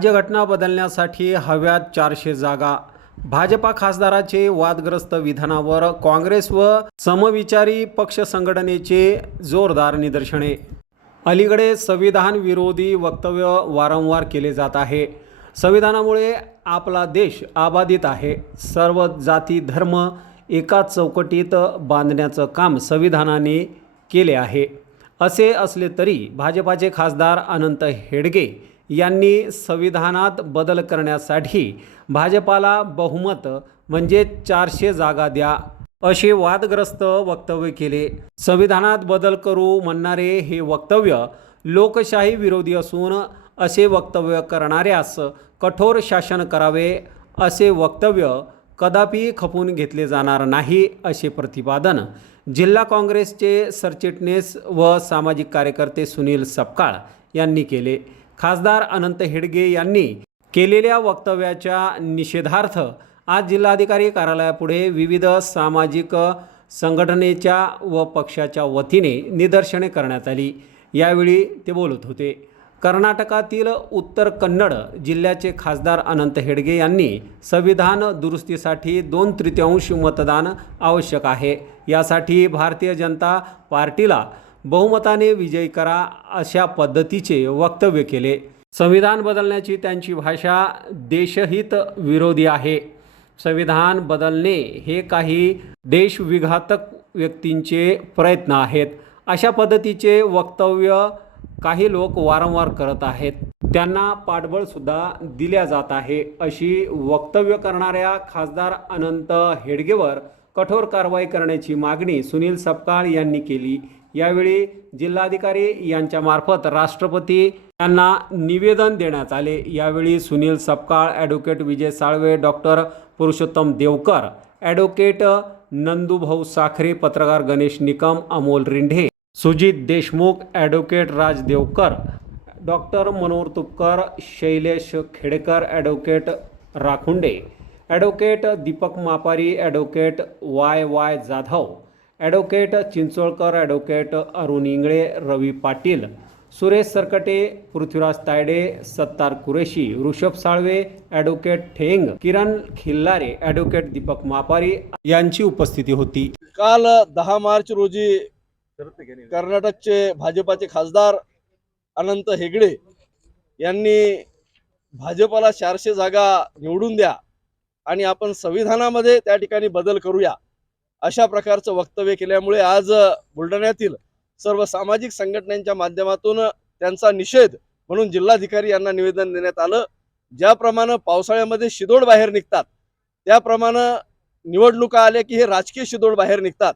राज्यघटना बदलण्यासाठी हव्यात चारशे जागा. भाजपा खासदाराचे वादग्रस्त विधानावर काँग्रेस व समविचारी पक्ष संघटनेचे जोरदार निदर्शने. अलीकडे संविधान विरोधी वक्तव्य वारंवार केले जात आहे. संविधानामुळे आपला देश आबाधित आहे. सर्व जाती धर्म एका चौकटीत बांधण्याचं काम संविधानाने केले आहे. असे असले तरी भाजपाचे खासदार अनंत हेडगे यांनी संविधानात बदल करण्यासाठी भाजपाला बहुमत म्हणजे चारशे जागा द्या असे वादग्रस्त वक्तव्य केले. संविधानात बदल करू म्हणणारे हे वक्तव्य लोकशाही विरोधी असून असे वक्तव्य करणाऱ्यास कठोर शासन करावे असे वक्तव्य कदापि खपून घेतले जाणार नाही असे प्रतिपादन जिल्हा काँग्रेसचे सरचिटणीस व सामाजिक कार्यकर्ते सुनील सपकाळ यांनी केले. खासदार अनंत हेडगे यांनी केलेल्या वक्तव्याच्या निषेधार्थ आज जिल्हाधिकारी कार्यालयापुढे विविध सामाजिक संघटनेच्या व पक्षाच्या वतीने निदर्शने करण्यात आली. यावेळी ते बोलत होते. कर्नाटकातील उत्तर कन्नड जिल्ह्याचे खासदार अनंत हेडगे यांनी संविधान दुरुस्तीसाठी दोन तृतीयांश मतदान आवश्यक आहे. यासाठी भारतीय जनता पार्टीला बहुमताने विजय करा अशा पद्धतीचे वक्तव्य केले. संविधान बदलण्याची त्यांची भाषा देशहित विरोधी आहे. संविधान बदलणे हे काही देशविघातक व्यक्तींचे प्रयत्न आहेत. अशा पद्धतीचे वक्तव्य काही लोक वारंवार करत आहेत. त्यांना पाठबळसुद्धा दिल्या जात आहे. अशी वक्तव्य करणाऱ्या खासदार अनंत हेडगेवर कठोर कारवाई करण्याची मागणी सुनील सपकाळ यांनी केली. यावेळी जिल्हाधिकारी यांच्यामार्फत राष्ट्रपती यांना निवेदन देण्यात आले. यावेळी Sunil Sapkal advocate Vijay Salve doctor Purushottam Devkar advocate Nandubhau Sakhare पत्रकार Ganesh Nikam Amol Rindhe Sujit Deshmukh advocate Raj Devkar doctor Manohar Tupkar Shailesh Khedekar advocate Rakhunde advocate Deepak Mapari advocate Y Y Jadhav advocate Chincholkar advocate Arun Ingle Ravi Patil Suresh Sarkate Prithviraj Tayde Sattar Qureshi Rishabh Salve advocate Theng Kiran Khillare advocate Deepak Mapari यांची उपस्थिती होती. काल दहा मार्च रोजी कर्नाटकचे भाजपाचे खासदार अनंत हेगडे यांनी भाजपाला चारशे जागा निवडून द्या आणि आपण संविधानामध्ये त्या ठिकाणी बदल करूया. अशा प्रकारचं वक्तव्य केल्यामुळे आज बुलढाण्यातील सर्व सामाजिक संघटनांच्या माध्यमातून त्यांचा निषेध म्हणून जिल्हाधिकारी यांना निवेदन देण्यात आलं. ज्याप्रमाणे पावसाळ्यामध्ये शिदोड बाहेर निघतात त्याप्रमाणे निवडणुका आल्या की हे राजकीय शिदोड बाहेर निघतात.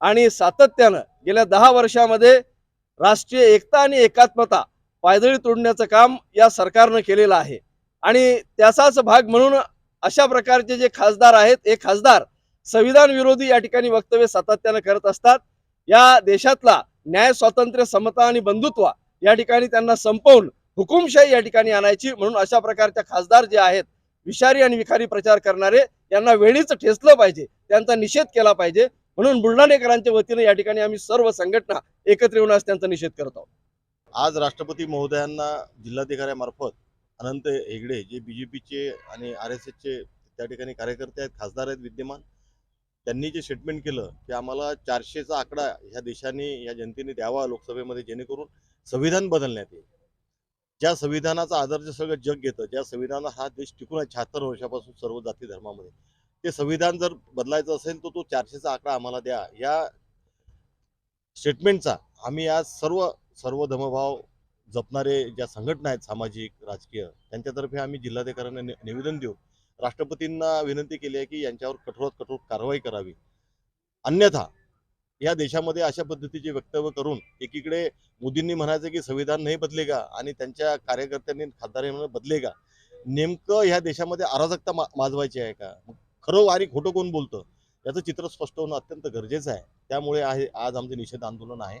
आणि सातत्यानं गेल्या दहा वर्षामध्ये राष्ट्रीय एकता आणि एकात्मता पायदळी तोडण्याचं काम या सरकारनं केलेलं आहे. आणि त्याचाच भाग म्हणून अशा प्रकारचे जे खासदार आहेत हे खासदार संविधान विरोधी या ठिकाणी वक्तव्य सातत्यानं करत असतात. या देशातला न्याय स्वातंत्र्य समता आणि बंधुत्व या ठिकाणी त्यांना संपवून हुकुमशाही या ठिकाणी आणायची म्हणून अशा प्रकारच्या खासदार जे आहेत विषारी आणि विखारी प्रचार करणारे यांना वेळीच ठेचलं पाहिजे त्यांचा निषेध केला पाहिजे. म्हणून बुलढाणेकरांच्या वतीने या ठिकाणी आम्ही सर्व संघटना एकत्र येऊन आज त्यांचा निषेध करत आहोत. आज राष्ट्रपती महोदयांना जिल्हाधिकाऱ्यामार्फत अनंत हेगडे जे बी जे पीचे आणि आर एस एसचे त्या ठिकाणी कार्यकर्ते आहेत खासदार आहेत विद्यमान त्यांनी जे स्टेटमेंट केलं की आम्हाला चारशेचा आकडा ह्या देशाने या जनतेने द्यावा लोकसभेमध्ये जेणेकरून संविधान बदलण्यात येईल. ज्या संविधानाचा आदर्श सगळं जग घेतं ज्या संविधान हा देश टिकून आहे शहात्तर वर्षापासून सर्व जाती धर्मामध्ये ते संविधान जर बदलायचं असेल तर तो चारशेचा आकडा आम्हाला द्या. या स्टेटमेंटचा आम्ही आज सर्व सर्व धर्मभाव जपणारे ज्या संघटना आहेत सामाजिक राजकीय त्यांच्यातर्फे आम्ही जिल्हाधिकाऱ्यांना निवेदन देऊ. राष्ट्रपतींना विनंती केली आहे की यांच्यावर कठोरात कठोर कारवाई करावी. अन्यथा या देशामध्ये अशा पद्धतीचे वक्तव्य करून एकीकडे मोदींनी म्हणायचं की संविधान नाही बदलेगा आणि त्यांच्या कार्यकर्त्यांनी खासदारांनी बदले बदलेगा. नेमकं ह्या देशामध्ये अराजकता मा माजवायची आहे का? खरं आणि खोटं कोण बोलतं? याचं चित्र स्पष्ट होणं अत्यंत गरजेचं आहे. त्यामुळे आहे आज आमचे निषेध आंदोलन आहे.